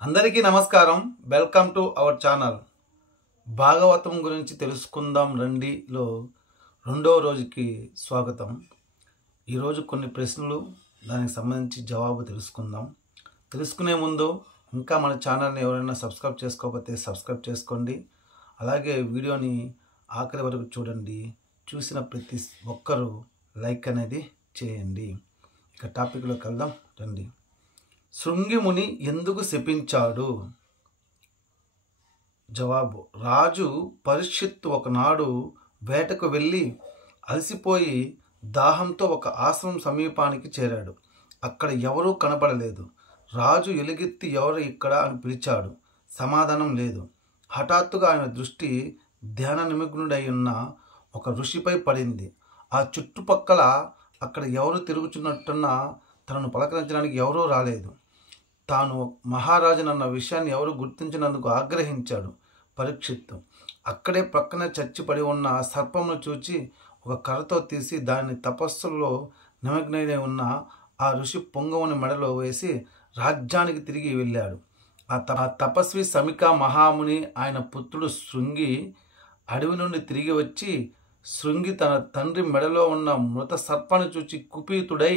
అందరికీ నమస్కారం. Welcome to our channel. Bhagavatam గురించి తెలుసుకుందాం రండిలో రెండవ రోజుకి స్వాగతం. ఈరోజు కొన్ని ప్రశ్నలు, దానికి సంబంధించి జవాబు తెలుసుకుందాం. తెలుసుకునే ముందు ఇంకా మన ఛానల్ని ఎవరైనా సబ్స్క్రైబ్ చేసుకోకపోతే సబ్స్క్రైబ్ చేసుకోండి. అలాగే వీడియోని ఆఖరి వరకు చూడండి. చూసిన ప్రతి ఒక్కరూ లైక్ అనేది చేయండి. ఇక టాపిక్లోకి వెళ్దాం రండి. శృంగిముని ఎందుకు శపించాడు? జవాబు: రాజు పరీక్షిత్తు ఒకనాడు వేటకు వెళ్ళి అలసిపోయి దాహంతో ఒక ఆశ్రమం సమీపానికి చేరాడు. అక్కడ ఎవరూ కనపడలేదు. రాజు ఎలుగెత్తి ఎవరు ఇక్కడ అని పిలిచాడు. సమాధానం లేదు. హఠాత్తుగా ఆయన దృష్టి ధ్యాన నిమగ్నుడై ఉన్న ఒక ఋషిపై పడింది. ఆ చుట్టుపక్కల అక్కడ ఎవరు తిరుగుతున్నట్టున్నా తనను పలకరించడానికి ఎవరూ రాలేదు. తాను మహారాజునన్న విషయాన్ని ఎవరు గుర్తించినందుకు ఆగ్రహించాడు పరీక్షిత్తు. అక్కడే ప్రక్కనే చచ్చిపడి ఉన్న సర్పమును చూచి ఒక కర్రతో తీసి దాన్ని తపస్సులో నిమగ్నై ఉన్న ఆ ఋషి పొంగవుని మెడలో వేసి రాజ్యానికి తిరిగి వెళ్ళాడు. ఆ తపస్వి సమికా మహాముని ఆయన పుత్రుడు శృంగి అడవి నుండి తిరిగి వచ్చి శృంగి తన తండ్రి మెడలో ఉన్న మృత సర్పాన్ని చూచి కుపీతుడై,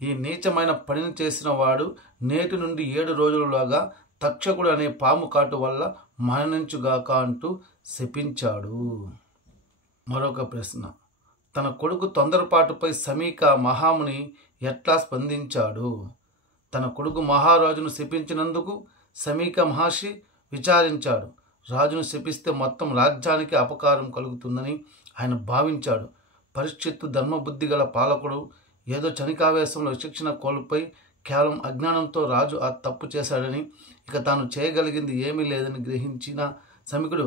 ఈ నీచమైన పనిని చేసిన వాడు నేటి నుండి 7 రోజులలోగా తక్షకుడు అనే పాము కాటు వల్ల మరణించుగాక అంటూ శపించాడు. మరొక ప్రశ్న: తన కొడుకు తొందరపాటుపై సమీకా మహాముని ఎట్లా స్పందించాడు? తన కొడుకు మహారాజును శపించినందుకు సమీక మహర్షి విచారించాడు. రాజును శపిస్తే మొత్తం రాజ్యానికి అపకారం కలుగుతుందని ఆయన భావించాడు. పరీక్షిత్తు ధర్మబుద్ధి గల పాలకుడు. ఏదో చనికావేశంలో శిక్షణ కోల్పోయి కేవలం అజ్ఞానంతో రాజు ఆ తప్పు చేశాడని, ఇక తాను చేయగలిగింది ఏమీ లేదని గ్రహించిన సమీకుడు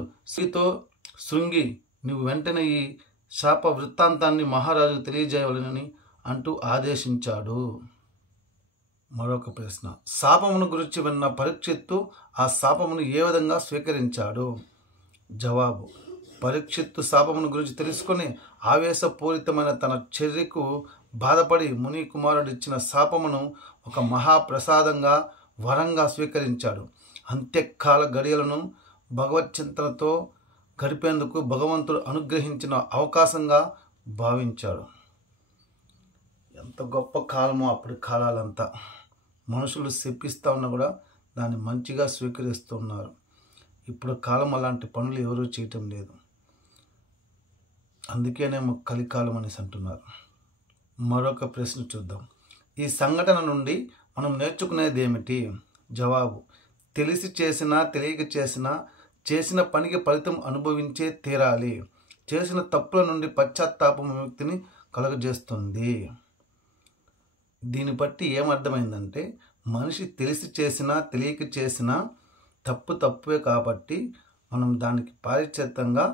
శృంగి, నువ్వు వెంటనే ఈ శాప వృత్తాంతాన్ని మహారాజుకు తెలియజేయవలెనని అంటూ ఆదేశించాడు. మరొక ప్రశ్న: శాపమును గురించి విన్న పరీక్షిత్తు ఆ శాపమును ఏ విధంగా స్వీకరించాడు? జవాబు: పరీక్షిత్తు శాపమును గురించి తెలుసుకొని ఆవేశపూరితమైన తన చర్యకు బాధపడి ముని కుమారుడు ఇచ్చిన శాపమును ఒక మహాప్రసాదంగా వరంగా స్వీకరించాడు. అంత్యకాల గడియలను భగవచ్చింతనతో గడిపేందుకు భగవంతుడు అనుగ్రహించిన అవకాశంగా భావించాడు. ఎంత గొప్ప కాలమో అప్పటి కాలాలంతా. మనుషులు శపిస్తూ ఉన్నా కూడా దాన్ని మంచిగా స్వీకరిస్తున్నారు. ఇప్పుడు కాలం అలాంటి పనులు ఎవరూ చేయటం లేదు. అందుకేనేమో కలికాలం అనేసి అంటున్నారు. మరొక ప్రశ్న చూద్దాం. ఈ సంఘటన నుండి మనం నేర్చుకునేది ఏమిటి? జవాబు: తెలిసి చేసినా తెలియక చేసినా చేసిన పనికి ఫలితం అనుభవించే తీరాలి. చేసిన తప్పుల నుండి పశ్చాత్తాపం విముక్తిని కలుగజేస్తుంది. దీన్ని బట్టి ఏమర్థమైందంటే, మనిషి తెలిసి చేసినా తెలియక చేసినా తప్పువే కాబట్టి మనం దానికి పారిచేతంగా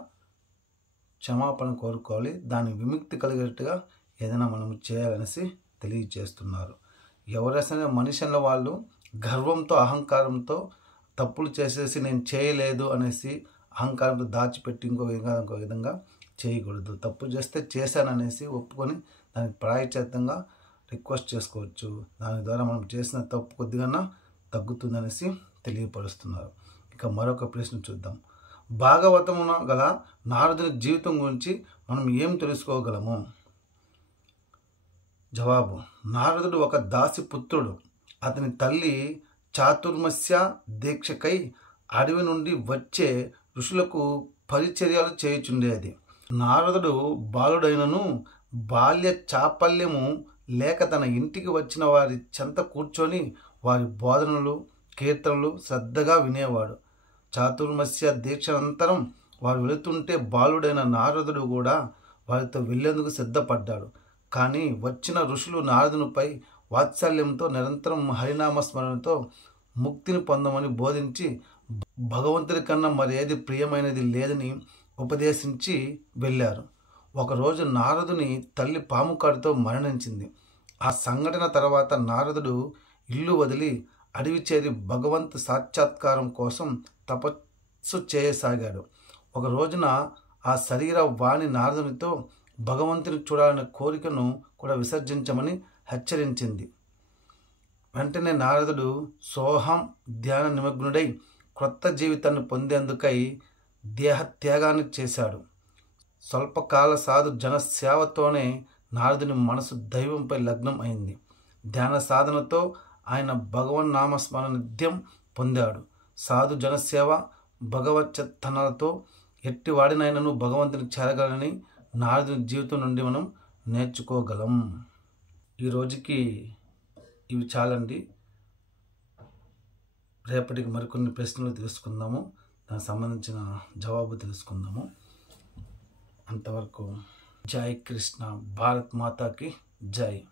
క్షమాపణ కోరుకోవాలి. దాని విముక్తి కలిగేట్టుగా ఏదైనా మనం చేయాలనేసి తెలియజేస్తున్నారు. ఎవరైనా మనిషిలో వాళ్ళు గర్వంతో అహంకారంతో తప్పులు చేసేసి నేను చేయలేదు అనేసి అహంకారంతో దాచిపెట్టి ఇంకో విధంగా చేయకూడదు. తప్పు చేస్తే చేశాననేసి ఒప్పుకొని దానికి ప్రాయశ్చిత్తంగా రిక్వెస్ట్ చేసుకోవచ్చు. దాని ద్వారా మనం చేసిన తప్పు కొద్దిగా తగ్గుతుందనేసి తెలియపరుస్తున్నారు. ఇక మరొక ప్రశ్న చూద్దాం. భాగవతమున గల నారదుని జీవితం గురించి మనం ఏం తెలుసుకోగలము? జవాబు: నారదుడు ఒక దాసిపుత్రుడు. అతని తల్లి చాతుర్మస్య దీక్షకై అడవి నుండి వచ్చే ఋషులకు పరిచర్యలు చేయుచుండేది. నారదుడు బాలుడైనను బాల్య చాపల్యము లేక తన ఇంటికి వచ్చిన వారి చెంత కూర్చొని వారి బోధనలు కీర్తనలు శ్రద్ధగా వినేవాడు. చాతుర్మస్య దీక్ష అనంతరం వారు వెళుతుంటే బాలుడైన నారదుడు కూడా వారితో వెళ్లేందుకు సిద్ధపడ్డాడు. కానీ వచ్చిన ఋషులు నారదునిపై వాత్సల్యంతో నిరంతరం హరినామస్మరణతో ముక్తిని పొందమని బోధించి భగవంతుడి కన్నా మరేది ప్రియమైనది లేదని ఉపదేశించి వెళ్ళారు. ఒకరోజు నారదుని తల్లి పాము కాటుతో మరణించింది. ఆ సంఘటన తర్వాత నారదుడు ఇల్లు వదిలి అడవి చేరి భగవంతు సాక్షాత్కారం కోసం తపస్సు చేయసాగాడు. ఒక రోజున ఆ శరీర వాణి నారదునితో భగవంతుని చూడాలనే కోరికను కూడా విసర్జించమని హెచ్చరించింది. వెంటనే నారదుడు సోహం ధ్యాన నిమగ్నుడై క్రొత్త జీవితాన్ని పొందేందుకై దేహత్యాగాన్ని చేశాడు. స్వల్పకాల సాధు జనసేవతోనే నారదుని మనసు దైవంపై లగ్నం అయింది. ధ్యాన సాధనతో ఆయన భగవన్నామస్మరణ నిత్యం పొందాడు. సాధు జనసేవ భగవచ్చతనాలతో ఎట్టివాడినైనను భగవంతుని చేరగలని నారదుని జీవితం నుండి మనం నేర్చుకోగలం. ఈరోజుకి ఇవి చాలండి. రేపటికి మరికొన్ని ప్రశ్నలు తెలుసుకుందాము, దానికి సంబంధించిన జవాబు తెలుసుకుందాము. అంతవరకు జై కృష్ణ, భారత్ మాతాకి జై.